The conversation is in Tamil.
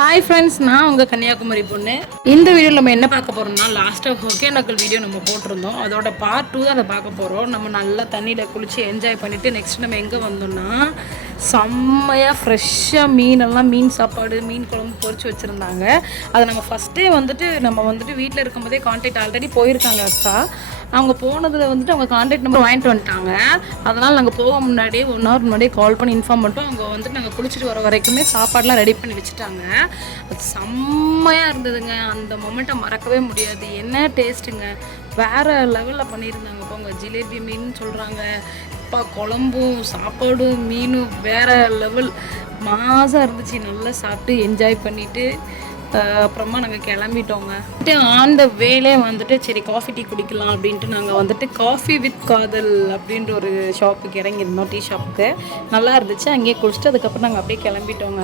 ஹாய் ஃப்ரெண்ட்ஸ், நான் உங்கள் கன்னியாகுமரி பொண்ணு. இந்த வீடியோவில் நம்ம என்ன பார்க்க போகிறோம்னா, லாஸ்ட்டாக ஒகேனக்கல் வீடியோ நம்ம போட்டிருந்தோம். அதோட பார்ட் 2 தான் அதை பார்க்க போகிறோம். நம்ம நல்லா தண்ணியில் குளித்து என்ஜாய் பண்ணிவிட்டு நெக்ஸ்ட் நம்ம எங்கே வந்தோம்னா, செம்மையாக ஃப்ரெஷ்ஷாக மீன் சாப்பாடு, மீன் குழம்பு பொரிச்சு வச்சுருந்தாங்க. அதை நம்ம ஃபஸ்ட்டே நம்ம வீட்டில் இருக்கும்போதே கான்டாக்ட் ஆல்ரெடி போயிருக்காங்க அக்கா. அவங்க போனதில் அவங்க கான்டாக்ட் நம்பர் வாங்கிட்டு வந்துட்டாங்க. அதனால் நாங்கள் போக முன்னாடியே 1 hour முன்னாடியே கால் பண்ணி இன்ஃபார்ம் பண்ணிட்டோம். அவங்க நாங்கள் குளிச்சுட்டு வர வரைக்குமே சாப்பாடெலாம் ரெடி பண்ணி வச்சுட்டாங்க. அது செம்மையாக இருந்ததுங்க. அந்த மொமெண்ட்டை மறக்கவே முடியாது. என்ன டேஸ்ட்டுங்க, வேறு லெவலில் பண்ணியிருந்தாங்க. போங்க, ஜிலேபி மீன் சொல்கிறாங்க, இப்போ குழம்பும் சாப்பாடும் மீனும் வேறு லெவல் மாசாக இருந்துச்சு. நல்லா சாப்பிட்டு என்ஜாய் பண்ணிவிட்டு அப்புறமா நாங்கள் கிளம்பிட்டோங்க. ஆன் த வேலே சரி காஃபி டீ குடிக்கலாம் அப்படின்ட்டு நாங்கள் காஃபி வித் காதல் அப்படின்ற ஒரு ஷாப்புக்கு இறங்கியிருந்தோம். டீ ஷாப்புக்கு நல்லா இருந்துச்சு. அங்கேயே குடிச்சிட்டு அதுக்கப்புறம் நாங்கள் அப்படியே கிளம்பிட்டோங்க.